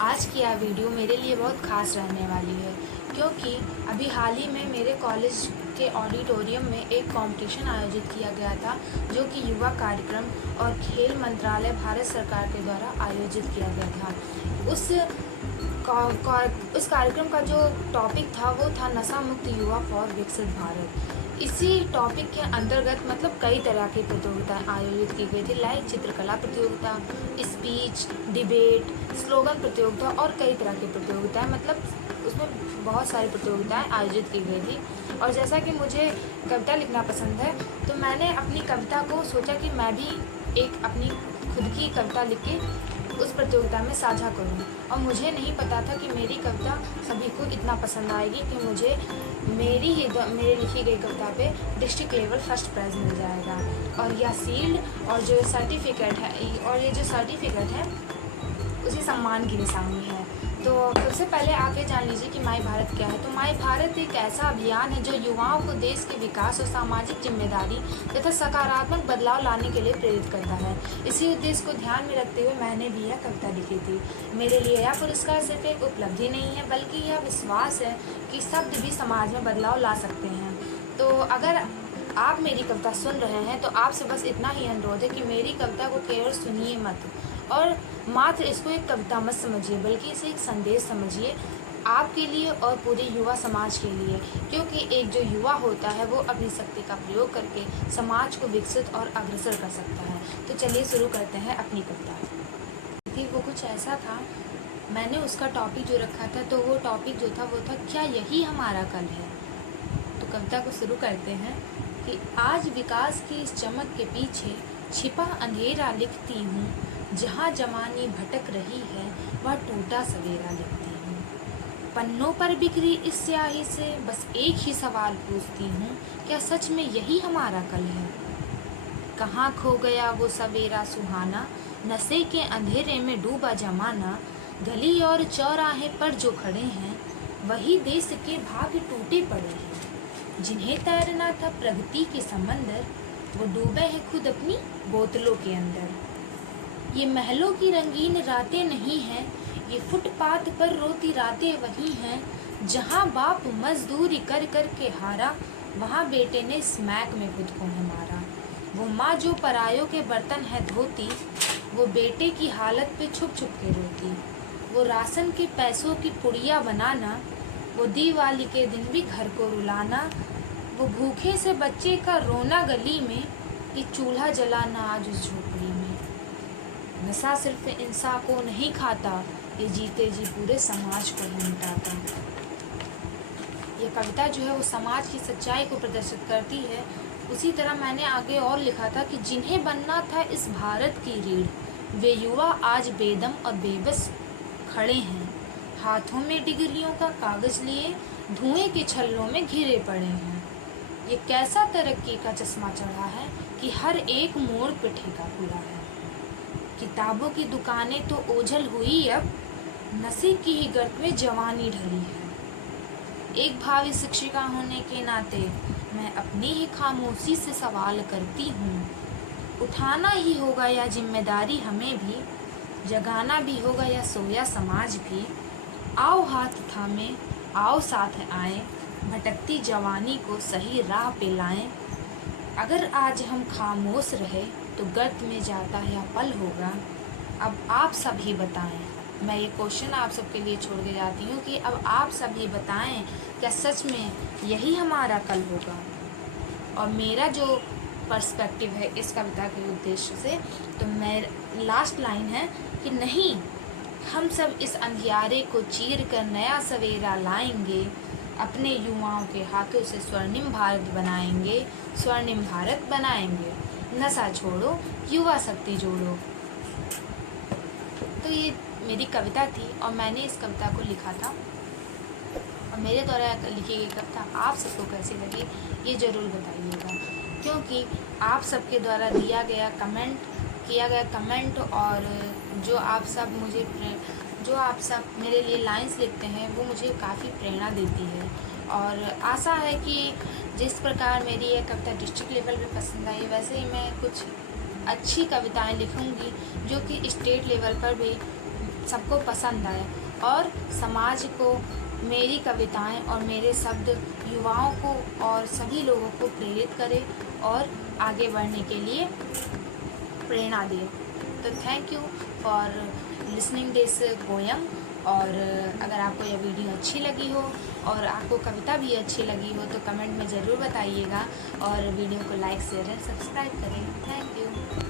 आज की यह वीडियो मेरे लिए बहुत ख़ास रहने वाली है क्योंकि अभी हाल ही में मेरे कॉलेज के ऑडिटोरियम में एक कंपटीशन आयोजित किया गया था जो कि युवा कार्यक्रम और खेल मंत्रालय भारत सरकार के द्वारा आयोजित किया गया था। उस कार्यक्रम का जो टॉपिक था वो था नशा मुक्त युवा फॉर विकसित भारत। इसी टॉपिक के अंतर्गत कई तरह की प्रतियोगिताएं आयोजित की गई थी, लाइक चित्रकला प्रतियोगिता, स्पीच, डिबेट, स्लोगन प्रतियोगिता और कई तरह की प्रतियोगिताएं उसमें बहुत सारी प्रतियोगिताएं आयोजित की गई थी। और जैसा कि मुझे कविता लिखना पसंद है तो मैंने अपनी कविता को सोचा कि मैं भी एक अपनी खुद की कविता लिख के उस प्रतियोगिता में साझा करूं। और मुझे नहीं पता था कि मेरी कविता सभी को इतना पसंद आएगी कि मुझे मेरी लिखी गई कविता पे डिस्ट्रिक्ट लेवल फर्स्ट प्राइज़ मिल जाएगा। और यह शील्ड और जो सर्टिफिकेट है और ये जो सर्टिफिकेट है उसी सम्मान की निशानी है। तो सबसे पहले आगे जान लीजिए कि माई भारत क्या है। तो माई भारत एक ऐसा अभियान है जो युवाओं को देश के विकास और सामाजिक जिम्मेदारी तथा सकारात्मक बदलाव लाने के लिए प्रेरित करता है। इसी उद्देश्य को ध्यान में रखते हुए मैंने भी यह कविता लिखी थी। मेरे लिए यह पुरस्कार सिर्फ एक उपलब्धि नहीं है बल्कि यह विश्वास है कि शब्द भी समाज में बदलाव ला सकते हैं। तो अगर आप मेरी कविता सुन रहे हैं तो आपसे बस इतना ही अनुरोध है कि मेरी कविता को केवल सुनिए मत और मात्र इसको एक कविता मत समझिए बल्कि इसे एक संदेश समझिए आपके लिए और पूरे युवा समाज के लिए, क्योंकि एक जो युवा होता है वो अपनी शक्ति का प्रयोग करके समाज को विकसित और अग्रसर कर सकता है। तो चलिए शुरू करते हैं अपनी कविता। कि वो कुछ ऐसा था, मैंने उसका टॉपिक जो रखा था तो वो टॉपिक जो था वो था क्या यही हमारा कल है। तो कविता को शुरू करते हैं कि आज विकास की इस चमक के पीछे छिपा अंधेरा लिखती हूँ, जहाँ जवानी भटक रही है वह टूटा सवेरा लिखती हूँ। पन्नों पर बिखरी इस स्याही से बस एक ही सवाल पूछती हूँ, क्या सच में यही हमारा कल है। कहाँ खो गया वो सवेरा सुहाना, नशे के अंधेरे में डूबा जमाना। गली और चौराहे पर जो खड़े हैं वही देश के भाग्य टूटे पड़े हैं। जिन्हें तैरना था प्रगति के समंदर वो डूबे हैं खुद अपनी बोतलों के अंदर। ये महलों की रंगीन रातें नहीं हैं, ये फुटपाथ पर रोती रातें वही हैं। जहाँ बाप मजदूरी कर कर के हारा वहाँ बेटे ने स्मैक में खुद को है मारा। वो माँ जो परायों के बर्तन है धोती वो बेटे की हालत पे छुप छुप के रोती। वो राशन के पैसों की पुड़िया बनाना, वो दिवाली के दिन भी घर को रुलाना। वो भूखे से बच्चे का रोना गली में, कि चूल्हा जलाना आज उस झोपड़ी में। नशा सिर्फ इंसान को नहीं खाता, ये जीते जी पूरे समाज को ही मिटाता। ये कविता जो है वो समाज की सच्चाई को प्रदर्शित करती है। उसी तरह मैंने आगे और लिखा था कि जिन्हें बनना था इस भारत की रीढ़, वे युवा आज बेदम और बेबस खड़े हैं। हाथों में डिग्रियों का कागज लिए धुएं के छल्लों में घिरे पड़े हैं। ये कैसा तरक्की का चश्मा चढ़ा है कि हर एक मोड़ पे ठेका खुला है। किताबों की दुकानें तो ओझल हुई, अब नशे की ही गर्त में जवानी ढली है। एक भावी शिक्षिका होने के नाते मैं अपनी ही खामोशी से सवाल करती हूँ, उठाना ही होगा या जिम्मेदारी हमें भी, जगाना भी होगा या सोया समाज भी। आओ हाथ थामे, आओ साथ आए, भटकती जवानी को सही राह पे लाएं। अगर आज हम खामोश रहे तो गर्त में जाता है पल होगा। अब आप सभी बताएं, मैं ये क्वेश्चन आप सबके लिए छोड़ के जाती हूँ कि अब आप सभी बताएं क्या सच में यही हमारा कल होगा। और मेरा जो पर्सपेक्टिव है इस कविता के उद्देश्य से, तो मैं लास्ट लाइन है कि नहीं, हम सब इस अंधियारे को चीर कर नया सवेरा लाएंगे। अपने युवाओं के हाथों से स्वर्णिम भारत बनाएंगे, स्वर्णिम भारत बनाएंगे। नशा छोड़ो, युवा शक्ति जोड़ो। तो ये मेरी कविता थी और मैंने इस कविता को लिखा था। और मेरे द्वारा लिखी गई कविता आप सबको कैसी लगी ये ज़रूर बताइएगा, क्योंकि आप सबके द्वारा किया गया कमेंट और जो आप सब मेरे लिए लाइंस लिखते हैं वो मुझे काफ़ी प्रेरणा देती है। और आशा है कि जिस प्रकार मेरी ये कविता डिस्ट्रिक्ट लेवल पे पसंद आई वैसे ही मैं कुछ अच्छी कविताएं लिखूंगी जो कि स्टेट लेवल पर भी सबको पसंद आए और समाज को मेरी कविताएं और मेरे शब्द युवाओं को और सभी लोगों को प्रेरित करे और आगे बढ़ने के लिए प्रेरणा दे। तो thank you for listening this poem. और अगर आपको यह वीडियो अच्छी लगी हो और आपको कविता भी अच्छी लगी हो तो कमेंट में ज़रूर बताइएगा और वीडियो को लाइक शेयर एंड सब्सक्राइब करें। Thank you.